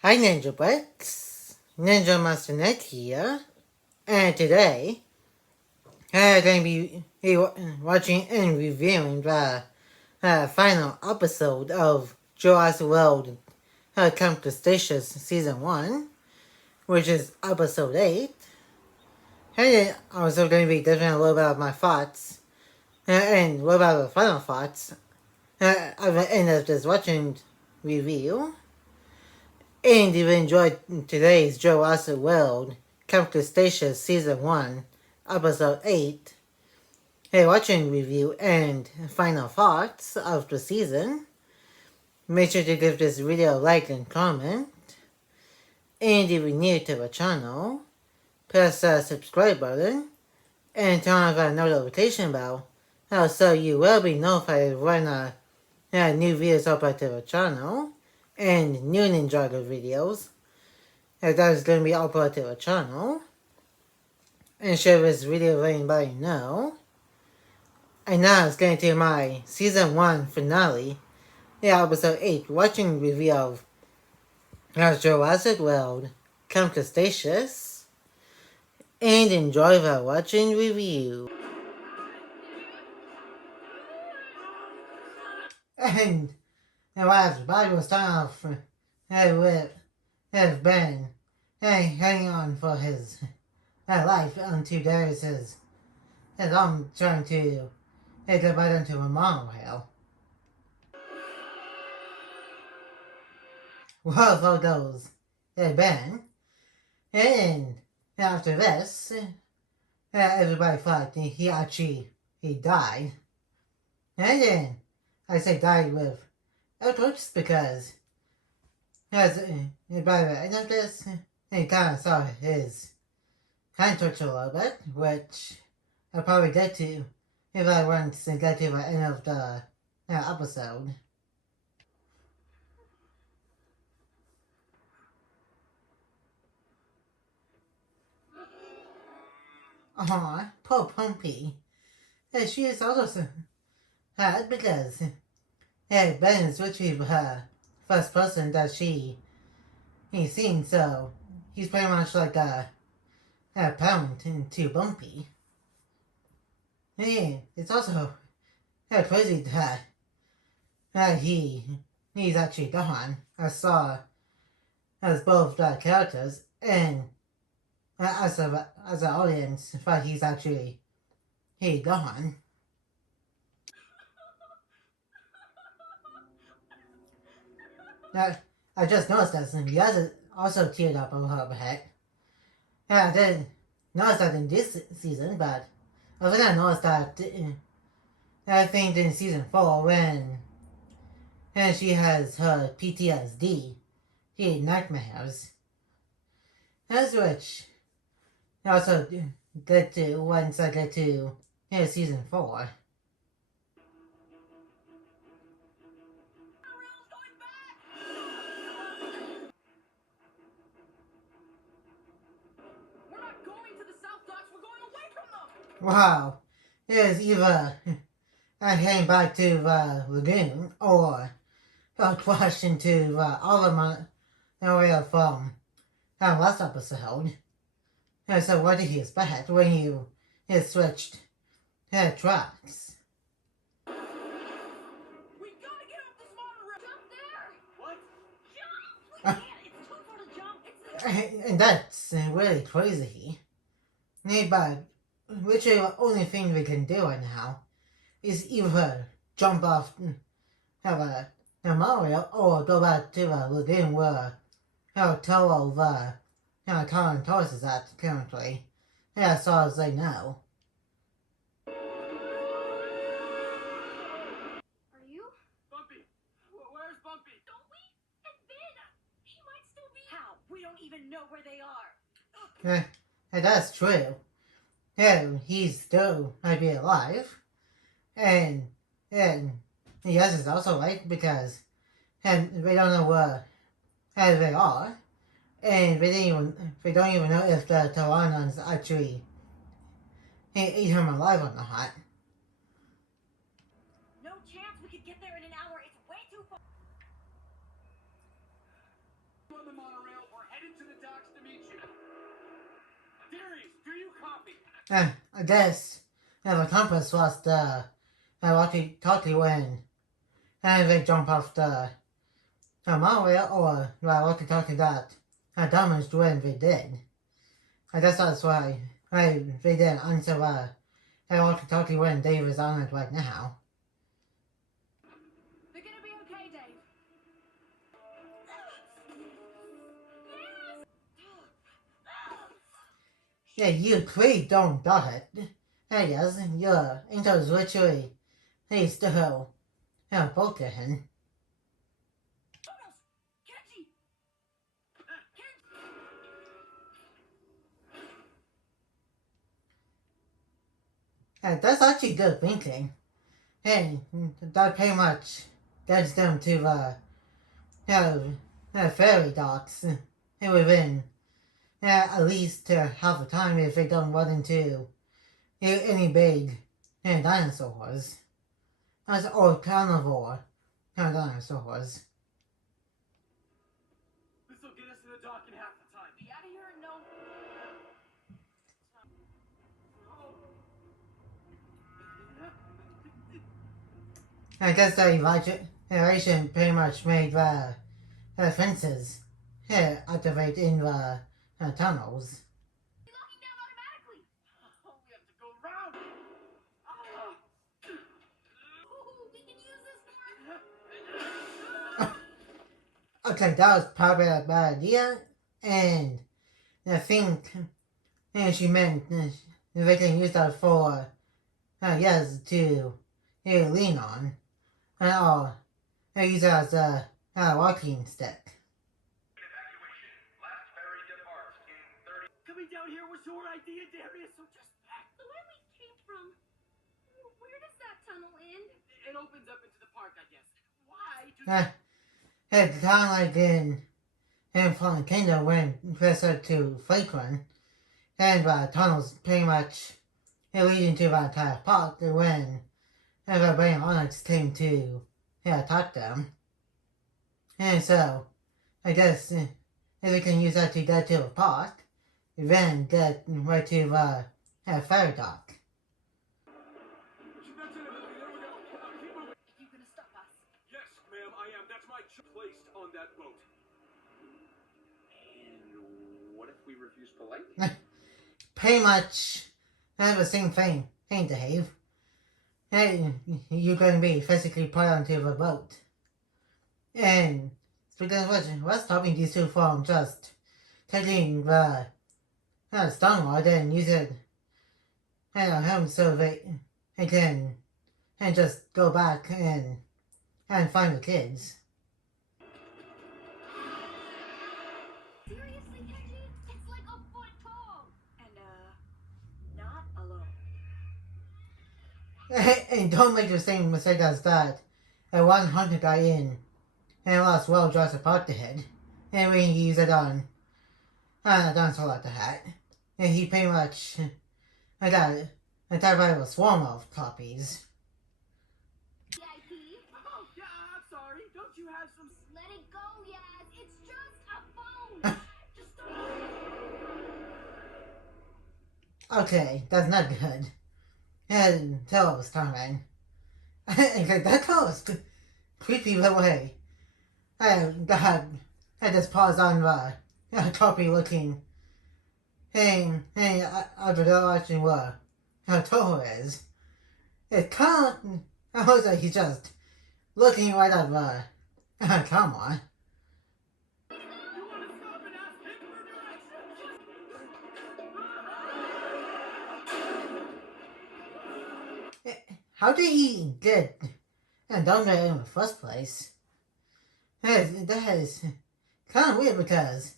Hi Ninja Bricks, Ninja Master Net here, and today I'm going to be watching and reviewing the final episode of Jurassic World Camp Cretaceous Season 1, which is episode 8. And I'm also going to be giving a little bit of my thoughts, and a little bit of the final thoughts at the end of this watching review. And if you enjoyed today's Jurassic World Camp Cretaceous Season 1, Episode 8, a watching review and final thoughts of the season, make sure to give this video a like and comment. And if you're new to the channel, press the subscribe button and turn on the notification bell so you will be notified when new videos upload to the channel and new Ninjago videos that is going to be uploaded to the channel. And share this video with anybody you know. And now it's getting to my Season 1 finale, Episode 8 watching review of Jurassic World Camp Cretaceous. And enjoy the watching review. And as Bobby was starting off with Ben hanging on for his life until Darius is trying to get back into a monorail. Well, so goes Ben. And after this, everybody thought he died. And then I say died with a twist because by the end of this, he kind of saw his hand twitch a little bit, which I'll probably get to if I want to get to the end of the episode. Aw, poor Pumpy. She is also sad because Ben is literally her first person that he's seen, so he's pretty much like a parent to Bumpy. And it's also crazy that he's actually gone. I saw as both characters and as an audience thought he's actually gone. I just noticed that and you guys also teared up a little bit. I didn't notice that in this season, but I think I noticed that I think in season 4 when she has her PTSD, nightmares. As which I also get to once I get to season 4. Wow, it is either heading back to the lagoon or crashed into the other area from last episode. So what did you expect when you switched tracks? We gotta get off this monorail! Jump there! What? Jump! We can't! It's too far to jump! And that's really crazy. But literally the only thing we can do right now is either jump off a monorail or go back to the lagoon where Toro the current horse is at currently. As far as I know. Are you? Bumpy! Where's Bumpy? Don't we? And Ben! He might still be... How? We don't even know where they are. That's true. He's still might be alive. And yes, it's also right because we don't know where they are. And we don't even know if the Pteranodons actually ate him alive or not. No chance we could get there in an hour. It's way too far. Series, do you copy? I guess the compass was the walkie-talkie when they jump off the monorail or the walkie-talkie that damaged when they did. I guess that's why they didn't answer the walkie-talkie when Dave is on it right now. They're gonna be okay, Dave. Yeah, you please don't got it. Hey, yes, your intro is literally still broken. Kenji! And that's actually good thinking. Hey, that pretty much gets them to fairy docks within at least half the time if they don't run into any big dinosaurs or carnivore dinosaurs. This'll get us to the dock in half the time. Be out of here in no... I guess the evacuation pretty much made the fences activate in the tunnels. Locking down automatically. Oh, we have to go round. Ooh, we can use this for... Okay, that was probably a bad idea, and I think she meant they can use that for yes to lean on, or use it as a walking stick. Coming down here was your idea, Darius, so just pack. The way we came from... Where does that tunnel end? It opens up into the park, I guess. Why do... It's kind of like in Fallen Kingdom when first started to Flakeland, and tunnels pretty much leading to the entire park when everybody on Onyx came to attack them. And so, I guess if we can use that to get to the park, then get right to the ferry dock. If you're gonna stop us. Yes, ma'am, I am. That's my placed on that boat. And what if we refuse politely? Pretty much the same thing, ain't Dave? Hey, you're going to be physically put onto the boat. And speaking of which, what's stopping these two from just taking the Stonewall and use it home so they can just go back and find the kids. Seriously, Kenji? It's like a foot tall. And, not alone. And don't make the same mistake as that. One hunter got in and lost well Jurassic Park the head. And we use it on Dinosaur like the Hat. And he pretty much got attacked by a swarm of copies. VIP? Oh, yeah, I'm sorry. Don't you have some... Let it go, Yaz. It's just a phone. Just don't... Okay, that's not good. And tell it was coming. That was creepy the way. God, I just paused on the copy looking. Hey, I forgot watching what Toho is. It can't. I was like, he's just looking right at the. Come on. You want to stop and ask him for directions? How did he get down there in the first place? That is kind of weird because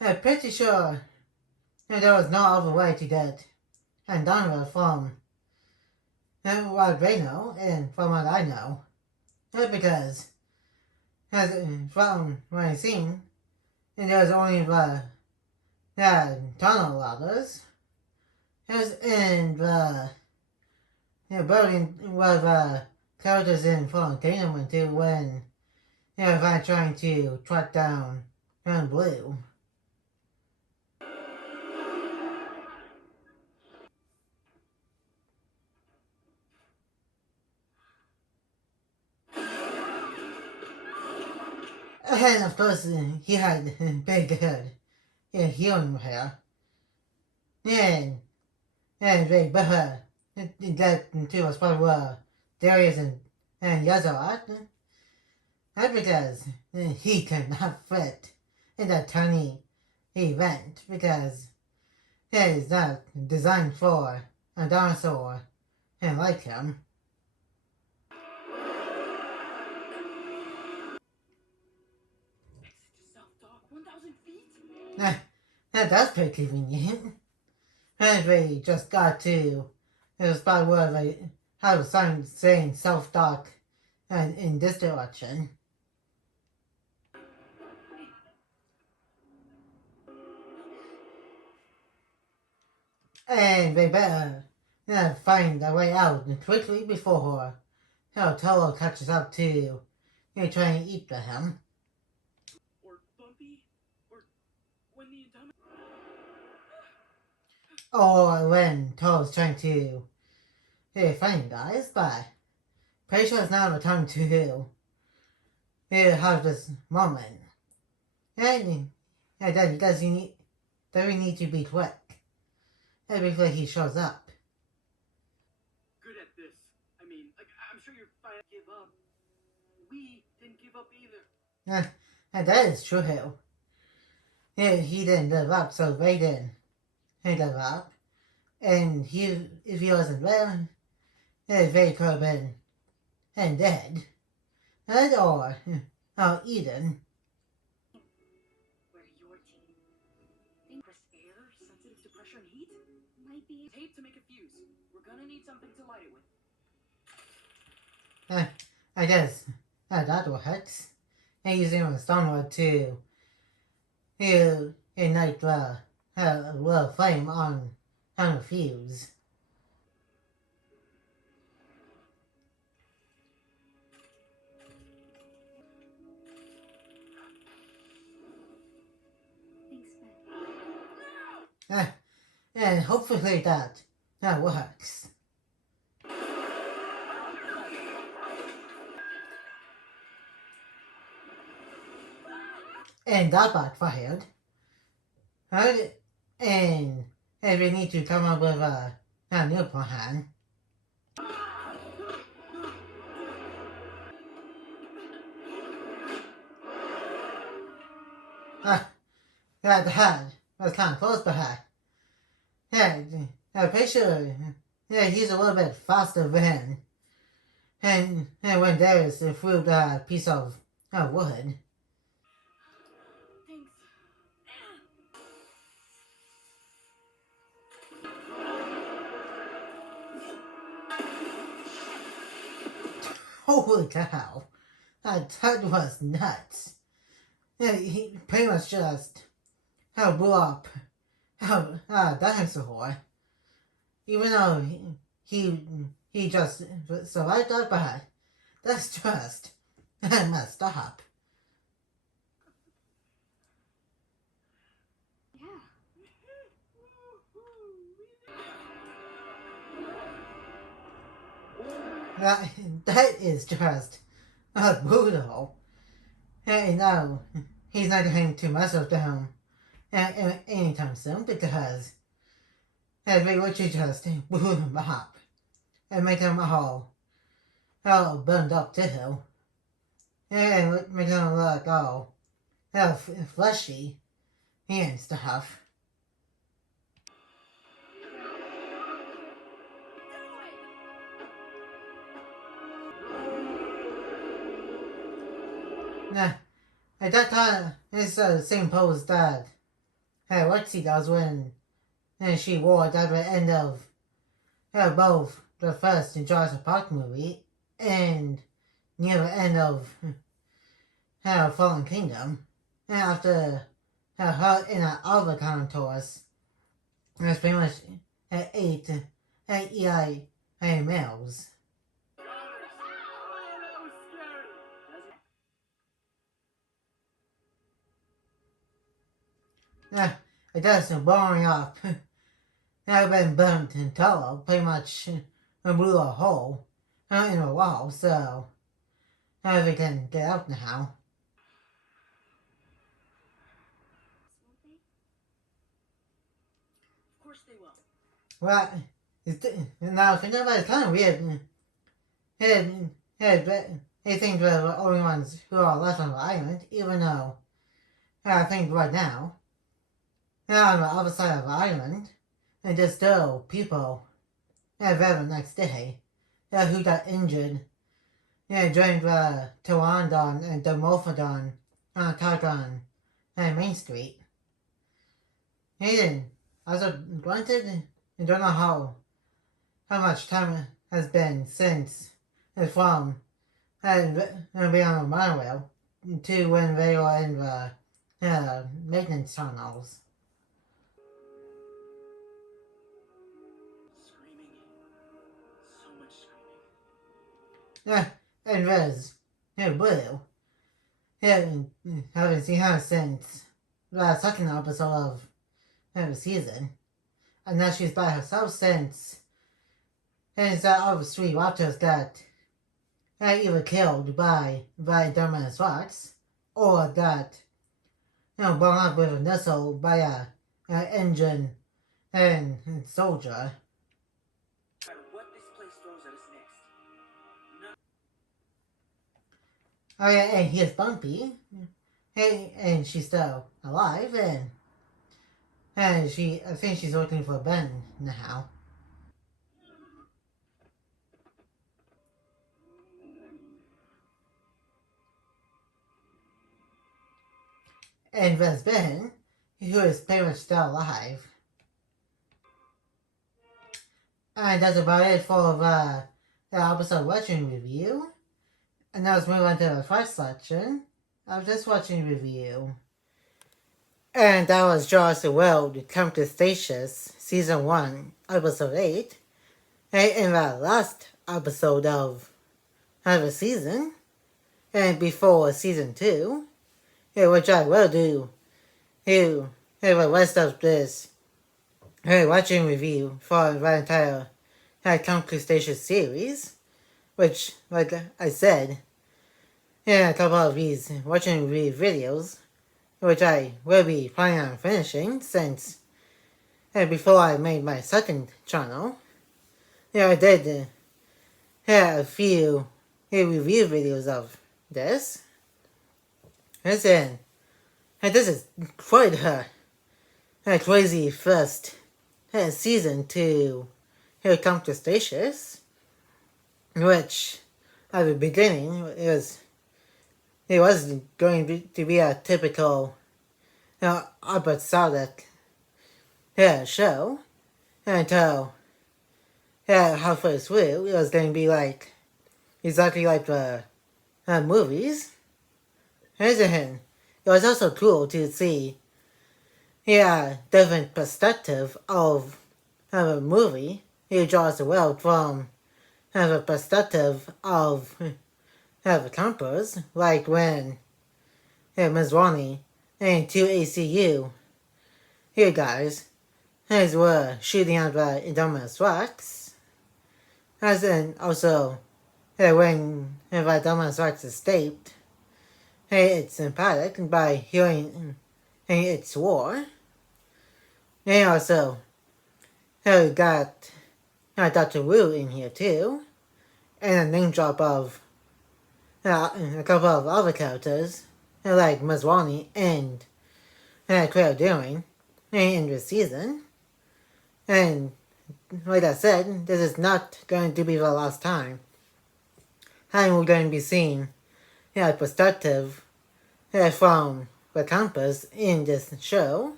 I'm pretty sure there was no other way to get down there from what they know and from what I know. Because from what I've seen, there's only the tunnel ladders. It was in the building where the characters in Fallen Kingdom went to when they're trying to track down Blue. And of course, he had very good healing hair. And very better that to a spot where Darius and Yazo are. That's because he could not fit in that tiny event because it is not designed for a dinosaur and like him. Exit to self-dock 1,000 feet? That's pretty convenient. And we just got to the spot where they have a sign saying self-dock in this direction. And they better find a way out quickly before Toro catches up to try and eat the him. Or Bumpy? Or when the Indominus... Or when Toro's trying to find guys, but pretty sure it's now the time to have this moment. And then does we need to be quick before he shows up. Good at this. I mean, like, I'm sure you're fine to give up. We didn't give up either. And that is true. He didn't live up, so they didn't live up. And if he wasn't there, they could have been dead. Or Eden. We're your team. Think crisp air, sensitive to pressure and heat? Might be Tape to make a fuse. We're gonna need something to light it with. I guess that works. And using a stonewood to ignite the little flame on the fuse. Thanks, Ben. And hopefully that works. And that backfired. And we need to come up with a new plan. That was kind of close, but I'm pretty sure he's a little bit faster than and when Darius threw the piece of wood. Thanks. Holy cow! That was nuts. He pretty much just blew up dinosaur. Even though he just survived that, but that's just messed up. Yeah. That is just brutal. And now he's not going to mess with them anytime soon because they literally just blew him up and make him all burned up too. And make him look all fleshy and stuff. Nah, at that time, it's the same pose that Lexi does when she wore it at the end of both the first Jurassic Park movie and near the end of Fallen Kingdom. And after her in an avocado tours, it's pretty much 8 EI males. It does blowing up. I've been burnt and Toro pretty much blew a hole in the wall, so we can get out now. Well, now thinking about it, it's kind of weird. He thinks we're the only ones who are left on the island, even though I think right now, on the other side of the island, and there's still people there the next day who got injured during the Pteranodon and Dimorphodon attack on Main Street. Hayden, also granted, I don't know how much time has been since from being on the monorail to when they were in the maintenance tunnels. Screaming. So much screaming. And Rose, Blue, haven't seen her since the second episode of the season. And now she's by herself since that other three raptors got either killed by Dominus Rex or got blown up with a missile by a engine and soldier. No matter what this place throws at us next. Oh yeah, and here's Bumpy. Hey, and she's still alive, and I think she's working for Ben now. And there's Ben, who is pretty much still alive. And that's about it for the episode watching review. And now let's move on to the first section of this watching review. And that was Jurassic World Camp Cretaceous Season 1, Episode 8. And in the last episode of the season, and before Season 2, which I will do the rest of this watching review for the entire Camp Cretaceous series, which, like I said, a couple of these watching review videos, which I will be planning on finishing since before I made my second channel, I did a few review videos of this. This is quite a crazy first season to Camp Cretaceous, which at the beginning it was going to be a typical episodic show until halfway through it was going to be like exactly like the movies. It was also cool to see different perspective of a movie. It draws the world from the perspective of the campers, like when Ms. Ronnie and two ACU guys were shooting at the Indominus Rex, as in also when the Indominus Rex escaped its panic by hearing its roar. They also got Dr. Wu in here too, and a name drop of a couple of other characters like Ms. Ronnie and Claire Deering in this season. And like I said, this is not going to be the last time and we're going to be seeing perspective from the campus in this show.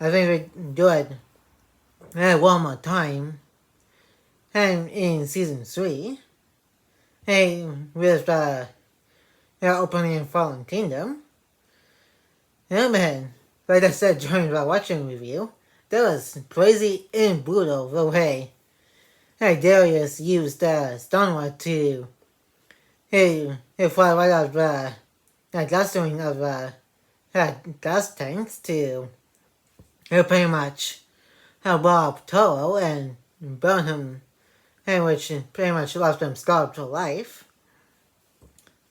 I think we do it one more time and in season 3 with the opening in Fallen Kingdom. Man, like I said during the watching review, that was crazy and brutal the way Darius used Stonewall to fly right out of the gasoline of the gas tanks to pretty much blow up Toro and burn him, and which pretty much left him scarred for life.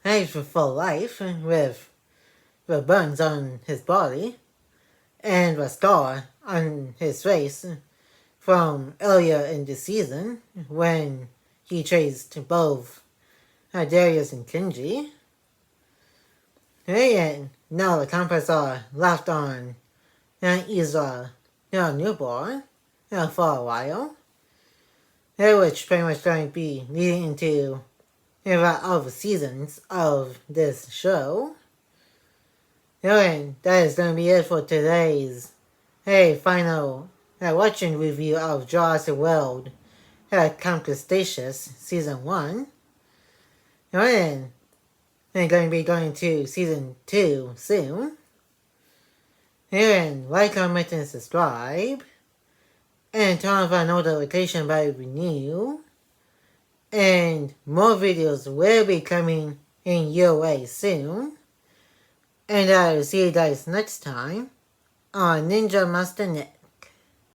For life, with the burns on his body and the scar on his face from earlier in the season when he chased both Darius and Kenji. And now the campers are left on Isla Newborn for a while, which pretty much going to be leading into all the seasons of this show. And that is going to be it for today's final watching review of Jurassic World Camp Cretaceous Season 1. And we're going to be going to Season 2 soon. And like, comment, and subscribe. And turn on for notification by renew. And more videos will be coming in your way soon. And I will see you guys next time on Ninja Master Net.